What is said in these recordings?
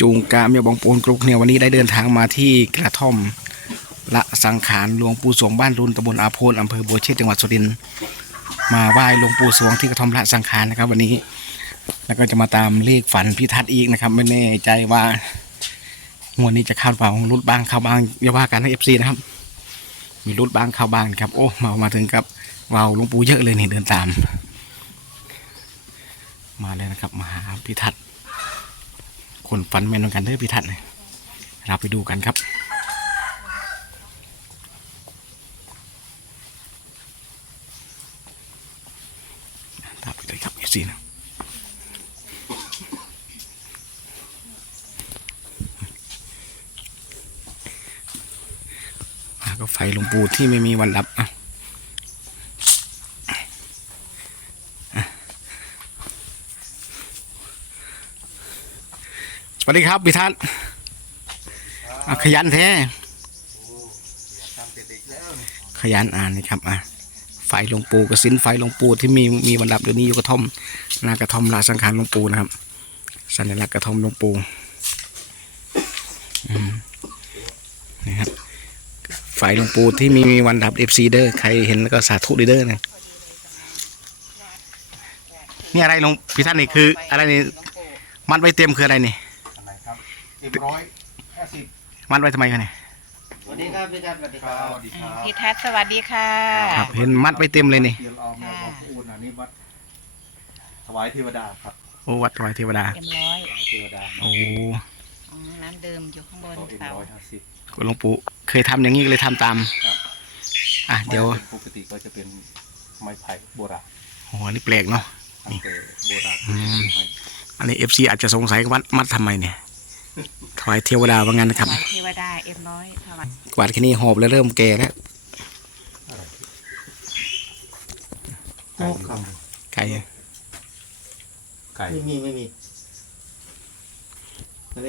จูงกามยบองปูนกรุกเนี่ยวันนี้ได้เดินทางมาที่กระท่อม ละสังขารหลวงปู่สวงบ้านรุนตำบลอาโพนอำเภอบัวเชษจังหวัดสุรินทร์มาไหว้หลวงปู่สวงที่กระท่อมละสังขารนะครับ วันนี้ แล้วก็จะมาตามเลขฝันพิทัศน์อีกนะครับ ไม่แน่ใจว่างวดนี้จะเข้าเปล่ารุดบ้างเข้าบ้างอย่าว่ากันนะเอฟซีนะครับ มีรุดบ้างเข้าบ้างครับ โอ้มามาถึงกับว้าวหลวงปู่เยอะเลยเนี่เดินตาม มาเลยนะครับมาหาพิทัศน์ คนฝันแม่นกันเด้อพิทัศน์เราไปดูกันครับตามไปเลยครับเอฟซีนะก็ไฟหลวงปูที่ไม่มีวันดับอะ วัสดีครับพิทัศน์อะขยันแท้ขยันอ่านนี่ครับอะไฟหลวงปู่กระสินไฟหลวงปู่ที่มีมีบรรดับเดี๋ยวนี้อยู่กระท่อมหน้ากระท่อมลาสังขารหลวงปู่นะครับ สัญลักษณ์กระท่อมหลวงปู่อืมนี่ครับไฟหลวงปู่ที่มีมีวันดับเอฟซีเดอร์ใครเห็นแล้วก็สาธุเด้อนะนี่อะไรหลวงพี่ท่านนี่คืออะไรนี่มัดไว้เตรียมคืออะไรนี่อะไรครับ เอ็มร้อยห้าสิบมัดไว้ทำไมกันนี่สวัสดีครับพี่จันสวัสดีครับสวัสดีครับพี่ทัศน์สวัสดีค่ะครับเห็นมัดไว้เต็มเลยนี่เดี๋ยวเอามาเอาปูนอันนี้วัดถวายเทวดาครับโอ้วัดถวายเทวดาเอ็มร้อยถวายเทวดาโอ้อ๋อน้ำเดิมอยู่ข้างบนโต๊ะเอ็มเสาร้อยห้าสิบหลวงปู่เคยทำอย่างนี้ก็เลยทำตาม ครับอะเดี๋ยวปกติก็จะเป็นไม้ไผ่โบราณโอ้โหนี่แปลกเนาะ ตั้งแต่โบราณอืม อันนี้เอฟซีอาจจะสงสัยว่ามัดทำไมเนี่ย ถวายเทวดาว่างั้นนะครับถวายเทวดาเอ็มร้อยถวายกวาดแค่นี้หอบแล้วเริ่มแก่แล้วไก่ครับไก่ไก่ไม่มีไม่มี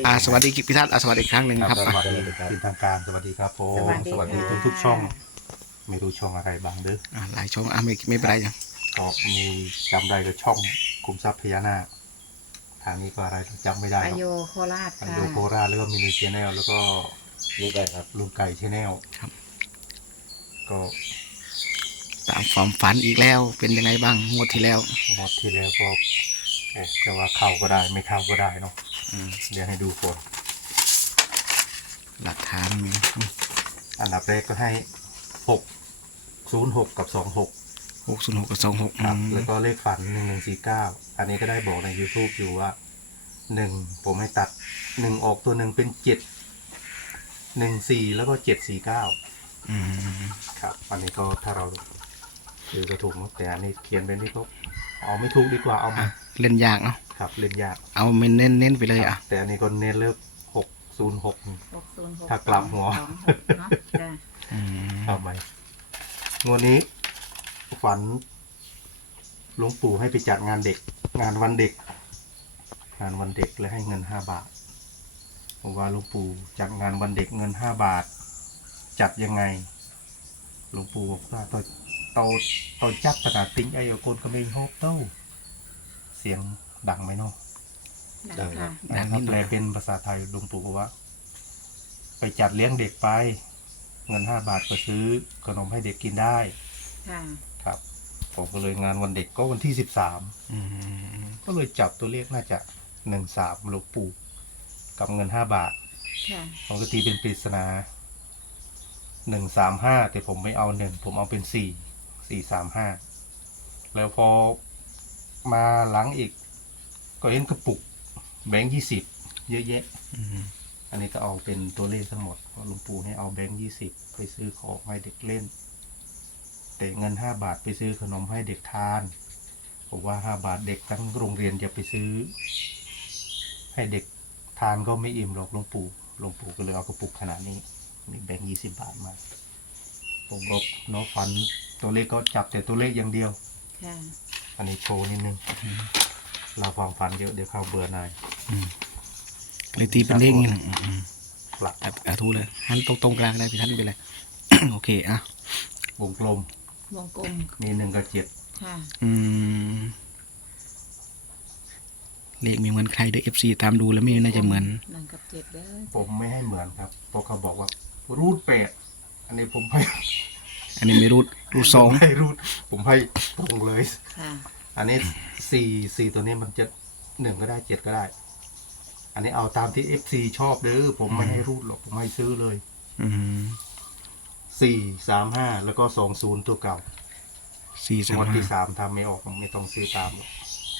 อ่าสวัสดีพิทัศน์อะสวัสดีอีกครั้งหนึ่งครับสอะวัสดีเป็นทางการสวัสดีครับผมสวัสดีทุกทุกๆช่อง ไม่รู้ช่องอะไรบ้างเด้ออะหลายช่องอะไม่ไม่เป็นไรจ้ะก็มีจำได้ก็ช่องคุมทรัพย์พญานาค ทางนี้ก็อะไรจำไม่ได้อหรอกโยโคราชอันค่ะโดโคราชแล้วก็มินิชแนลแล้วก็ลูกไก่ครับลุงไก่ชแนลครับ ก็ตามความฝันอีกแล้วเป็นยังไงบ้างงวดที่แล้ว หมดที่แล้วก็โอ้จะว่าเข้าก็ได้ไม่เข้าก็ได้เนาะอืม เดี๋ยวให้ดูก่อนหลักฐานมีอันดับแรกก็ให้หกศูนย์หกกับสองหก หกศูนย์หกกับสองหกครับแล้วก็เลขฝันหนึ่งหนึ่งสี่เก้าอันนี้ก็ได้บอกใน YouTube อยู่ว่าหนึ่งผมให้ตัดหนึ่งออกตัวหนึ่งเป็นเจ็ดหนึ่งสี่แล้วก็เจ็ดสี่เก้าอืมครับ อันนี้ก็ถ้าเราคือก็ถูกเนอะแต่อันนี้เขียนเป็นที่เขาเอาไม่ถูกดีกว่าเอาอะมาเล่นยากเนาะครับเล่นยากเอาเน้นเน้นเน้นไปเลยอะ แต่อันนี้ก็เน้นเลือกหกศูนย์หกหกศูนย์หกถ้ากลับหัวสองหกเนาะจ้ะอืมทำไมงวดนี้ ฝันหลวงปู่ให้ไปจัดงานเด็ก งานวันเด็ก งานวันเด็กและให้เงินห้าบาทผมว่าหลวงปู่จัดงานวันเด็กเงินห้าบาท จัดยังไงหลวงปู่บอกว่าตอนเตาเตาจับขนาดติ้งไอ้โคนก็ไม่ฮอบเต้า เสียงดังไหมเนาะดังค่ะดังนิดหแปน่ลอยเป็นภาษาไทยหลวงปู่บอกว่า ไปจัดเลี้ยงเด็กไป เงินห้าบาทก็ซื้อขนมให้เด็กกินได้ ค่ะ ครับ ผมก็เลยงานวันเด็กก็วันที่สิบสามอืมก็เลยจับตัวเลขน่าจะหนึ่งสามหลวงปู่กับเงินห้าบาทค่ะผมก็ตีเป็นปริศนาหนึ่งสามห้าแต่ผมไม่เอาหนึ่งผมเอาเป็นสี่สี่สามห้าแล้วพอมาหลังอีก ก็เห็นกระปุก แบงค์ยี่สิบเยอะแยะอืมอันนี้ก็เอาเป็นตัวเลขทั้งหมดเพราะหลวงปู่ให้เอาแบงค์ยี่สิบไปซื้อของให้เด็กเล่น แต่เงินห้าบาทไปซื้อขนมให้เด็กทานผมว่าห้าบาทเด็กทั้งโรงเรียนจะไปซื้อ ให้เด็กทานก็ไม่อิ่มหรอกหลวงปู่หลวงปู่ก็เลยเอากระปุกขนาดนี้นี่แบงค์ยี่สิบบาทมา ผมก็เน้อฝันตัวเลขก็จับแต่ตัวเลขอย่างเดียว ค่ะ อันนี้โชว์นิดนึงเราความฝันเยอะเดี๋ยวเข้าเบื่อหน่ายเลยตีเป็นเลขนี่นะอืมอืมหลักอะอะทูเลยหันตรงตรงกลางได้พี่ท่านไปเลย โอเคอะวงกลม วงกลมมีหนึ่งกับเจ็ดค่ะ อืมเลขมีเหมือนใครด้วยเอฟซีตามดูแล้วไม่น่าจะเหมือน หนึ่งกับเจ็ดเด้อผมไม่ให้เหมือนครับเพราะเขาบอกว่า รูดแปดอันนี้ผมให้อันนี้ไม่รูดรูดสองผมให้รูด ผมให้ตรงเลย ค่ะอันนี้สี่สี่ตัวนี้มันจะหนึ่งก็ได้เจ็ดก็ได้ อันนี้เอาตามที่ FC ชอบเด้อผมไม่ให้รูดหรอกผมให้ซื้อเลย อืม สี่สามห้าแล้วก็สองศูนย์ตัวเก่าสี่สามงวดห้าที่สามทำไม่ออกไม่ต้องซื้อตาม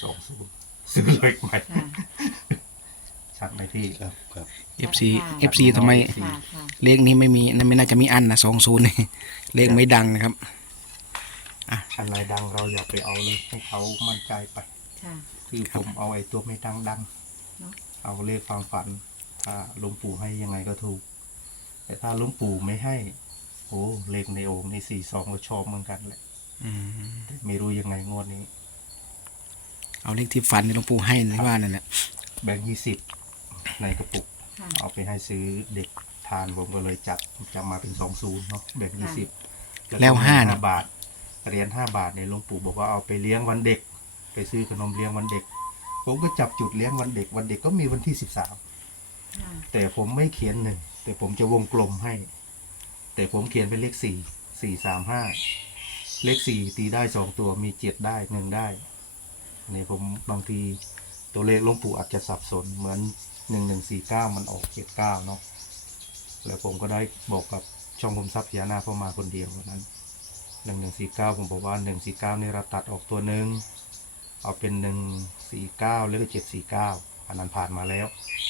สองศูนย์ซื้อเลยไหมค่ะ ชัดไหมพี่ครับครับเอฟซีเอฟซีทำไม ค่ะค่ะเลขนี้ไม่มีนั่นไม่น่าจะมีอันนะสองศูนย์นี่เลขไม่ดังนะครับ อันไหนดังเราอย่าไปเอาเลยให้เขามั่นใจไป ค่ะ คือผมเอาไอ้ตัวไม่ดังดังเนอะ เอาเลขความฝัน ถ้าหลุงปู่ให้ยังไงก็ถูก แต่ถ้าหลุงปู่ไม่ให้ โอ้เลขในโอ่งในสี่สองก็ชอบเหมือนกันแหละอืมแต่ไม่รู้ยังไงงวดนี้ เอาเลขที่ฝันในหลวงปู่ให้ในว่านั่นแหละแบงค์ยี่สิบในกระปุก ค่ะ เอาไปให้ซื้อเด็กทานผมก็เลยจัดจับมาเป็นสองศูนย์เนาะแบ่งยี่สิบแล้วห้าห้านะบาทเหรียญห้าบาทเนี่ยหลวงปู่บอกว่าเอาไปเลี้ยงวันเด็ก ไปซื้อขนมเลี้ยงวันเด็ก ผมก็จับจุดเลี้ยงวันเด็ก วันเด็กก็มีวันที่สิบสาม ค่ะ แต่ผมไม่เขียนหนึ่งแต่ผมจะวงกลมให้ แต่ผมเขียนเป็นเลขสี่สี่สามห้าเลขสี่ตีได้สองตัวมีเจ็ดได้หนึ่งได้อันนี้ผมบางทีตัวเลขหลวงปู่อาจจะสับสนเหมือนหนึ่งหนึ่งสี่เก้ามันออกเจ็ดเก้าเนาะแล้วผมก็ได้บอกกับช่องผมทรัพย์พญานาคเข้ามาคนเดียววันนั้นหนึ่งหนึ่งสี่เก้าผมบอกว่าหนึ่งสี่เก้านี่เราตัดออกตัวหนึ่งเอาเป็นหนึ่งสี่เก้าหรือเจ็ดสี่เก้าอันนั้นผ่านมาแล้ว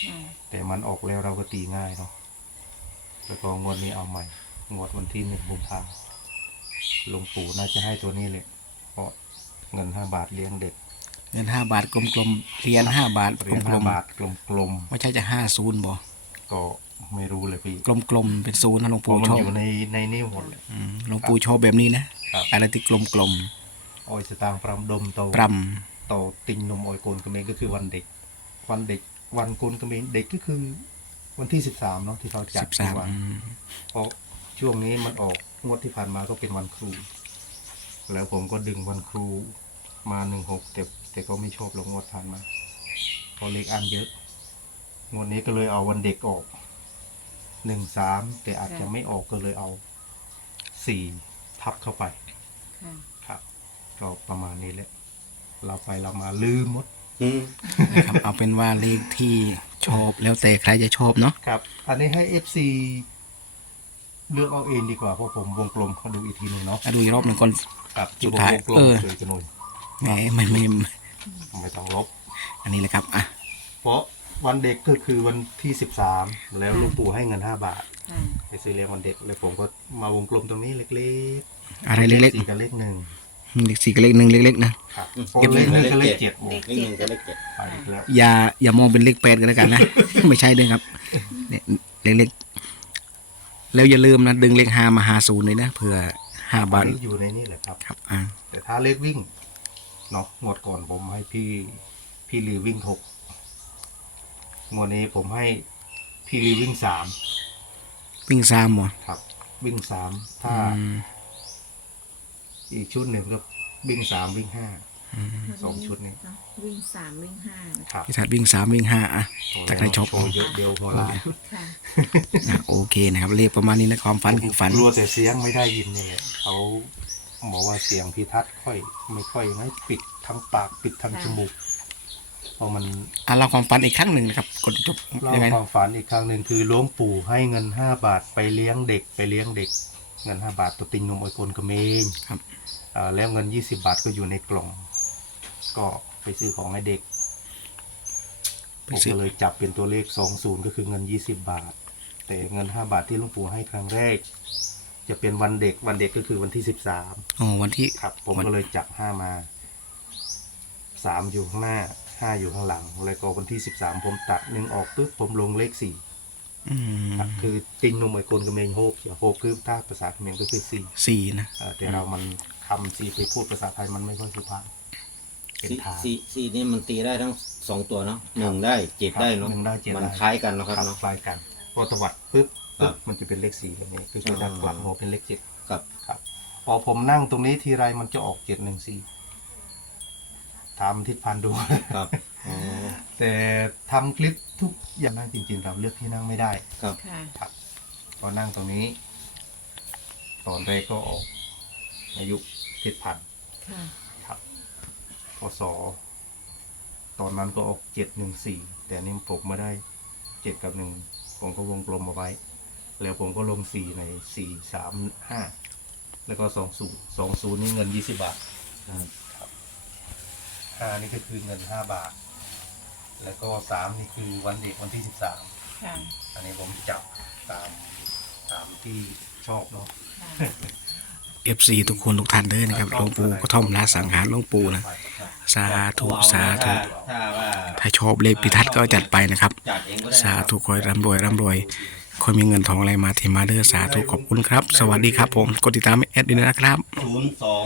ค่ะแต่มันออกแล้วเราก็ตีง่ายเนาะแล้วก็งวดนี้เอาใหม่ งวดวันที่หนึ่งบุญพาหลวงปู่น่าจะให้ตัวนี้เลยเพราะเงินห้าบาทเลี้ยงเด็ก เงินห้าบาทกลมๆเหรียญห้าบาทเหรียญกลห้ามบาทกลมๆไม่ใช่จะห้าศูนย์บ่ๆก็ไม่รู้เลยพี่กลมๆเป็นศูนย์นะหลวงเพราะปู่มันชอบอยู่ในในนิ้วหมดเลย อืมหลวงปู่ชอบแบบนี้นะครับ อะไรที่กลมออยสตางค์ปรำดมโต ๆปรโตติงนมออยโกนกระเมงก็คือวันเด็ก วันเด็ก วันโกนกระเมงเด็กก็คือ วันที่สิบสามเนาะที่เขาำจัสิดบสามวันเพราะ ช่วงนี้มันออกงวดที่ผ่านมาก็เป็นวันครู แล้วผมก็ดึงวันครูมาหนึ่งหกแต่แต่ก็ไม่ชอบลงงวดผ่านมาเพราะเลขอันเยอะ งวดนี้ก็เลยเอาวันเด็กออกหนึ่งสามแต่อาจจะไม่ออกก็เลยเอาสี่ทับเข้าไปค่ะครับก็ประมาณนี้แหละ เราไปเรามาลืมหมดอืมนะครับเอาเป็นว่าเลขที่ชอบแล้วแต่ใครจะชอบเนาะ ครับ อันนี้ให้ FC เลือกเอาเองดีกว่าเพราะผมวงกลมเขาดูอีกทีหนึ่งเนาะอะดูอีกรอบหนึ่งก่อนครับสุดท้ายวงกลมเออสวยจังเลยแหมไม่ไม่ไม่ไม่ต้องลบ อันนี้เลยครับอะเพราะวันเด็กก็คือวันที่สิบสามแล้วหลูกปู่ให้เงินห้าบาทค่ะ ไปซื้อเลี้ยงวันเด็กเลยผมก็มาวงกลมตรงนี้เล็กๆอะไรเล็กสี่กับเลขหนึ่งๆเลขสี่กับเลขหนึ่งเล็กๆนะ ครับเพราะเลขหนึ่งกับเลขเจ็ดโอ้เลขหนึ่งกับเลขเจ็ดไปอีกแล้วอย่าอย่ามองเป็นเลขแปดกันแล้วกันนะ ไม่ใช่ด้วยครับเนี่ยเล็กๆ แล้วอย่าลืมนะดึงเลขห้ามาหาศูนย์เลยนะเผื่อห้าบาทอันนี้อยู่ในนี่แหละครับ ครับอ่าแต่ถ้าเลขวิ่งเนาะงวดก่อนผมให้พี่พี่ลือวิ่งหกงวดนี้ผมให้พี่ลือวิ่งสามวิ่งสามหมดครับ วิ่งสามถ้าอืมอีกชุดหนึ่งก็วิ่งสามวิ่งห้า สองชุดนี้เอะวิ่งสามวิ่งห้านะคะครับพี่ทัดวิ่งสามวิ่งห้าอะแต่ใครชอบโชว์เยอะเดียวหัวล้านค่ะอะโอเคนะครับเลขประมาณนี้นะความฝันคือฝัน รัวแต่เสียงไม่ได้ยินนี่แหละเขาบอกว่าเสียงพี่ทัศน์ค่อย ไม่ค่อยให้ปิดทั้งปากปิดทั้งจมูกเพราะมันอะเราความฝันอีกครั้งหนึ่งนะครับกดจบเล่ายังไงความฝันอีกครั้งหนึ่งคือหลวงปู่ให้เงินห้าบาทไปเลี้ยงเด็กไปเลี้ยงเด็ก เงินห้าบาทตัวติงนมไอยกลกระเมงครับอ่าแล้วเงินยี่สิบาทก็อยู่ในกล่อง ก็ไปซื้อของให้เด็กไปผมซื้อก็เลยจับเป็นตัวเลขสองศูนย์ก็คือเงินยี่สิบาท แต่เงินห้าบาทที่หลวงปู่ให้ครั้งแรก จะเป็นวันเด็กวันเด็กก็คือวันที่สิบสามอ๋อวันที่ครับ ผมวัน ก็เลยจับห้ามาสามอยู่ข้างหน้าห้าอยู่ข้างหลัง แล้วก็วันที่สิบสามผมตัดหนึ่งออกปุ๊บผมลงเลขสี่อืมครับคือติงนมไอโกนกระเมงโฮกเสียโฮกคือถ้าภาษาเขมรก็คือสี่สี่นะ เอ่อแต่เรามันคำสี่ไปพูดภาษาไทยมันไม่ค่อยสุภาพ เป็นสี่ทางสี่สี่นี่มันตีได้ทั้งสองตัวเนาะหนึ่งได้เจ็ดได้เนาะหนึ่งได้เจ็ดมันได้คล้ายกันเนาะครับครับเนาะคล้ายกันพอตวัดปุ๊บครัปุ๊บบมันจะเป็นเลขสี่แบบนี้คือจะอ๋อกลับหัวเป็นเลขเจ็ดกับครับพอผมนั่งตรงนี้ทีไรมันจะออกเจ็ดหนึ่งสี่ถามทิศพันธ์ดูครับอ๋อแต่ทำคลิปทุกอย่างนั่งจริง ๆ เราเลือกที่นั่งไม่ได้ครับค่ะครับก็นั่งตรงนี้ ตอนแรกก็ออกอายุทิศพันธ์ค่ะครับ พศตอนนั้นก็ออกเจ็ดหนึ่งสี่แต่อันนี่ผมไม่ได้เจ็ดกับหนึ่งผมก็วงกลมเอาไว้ แล้วผมก็ลงสี่ในสี่สามห้าแล้วก็สองศูนย์สองศูนย์นี่เงินยี่สิบบาทครับห้านี่ก็คือเงินห้าบาท แล้วก็สามนี่คือวันเด็กวันที่สิบสามค่ะอันนี้ผมจับตามตามที่ชอบเนาะ ค่ะเอฟซีทุกคนทุกท่านเด้อนะครับหลวงปู่กระท่อมละสังขารหลวงปู่นะสาธุสาธุถ้าว่าถ้าชอบเลขพิทัศน์ก็จัดไปนะครับจัดเองก็ได้สาธุคอยร่ำรวยร่ำรวยคอยมีเงินทองอะไรมาเทมาเด้อสาธุขอบคุณครับ สวัสดีครับผมกดติดตามแอดด้วยนะครับศูนย์สอง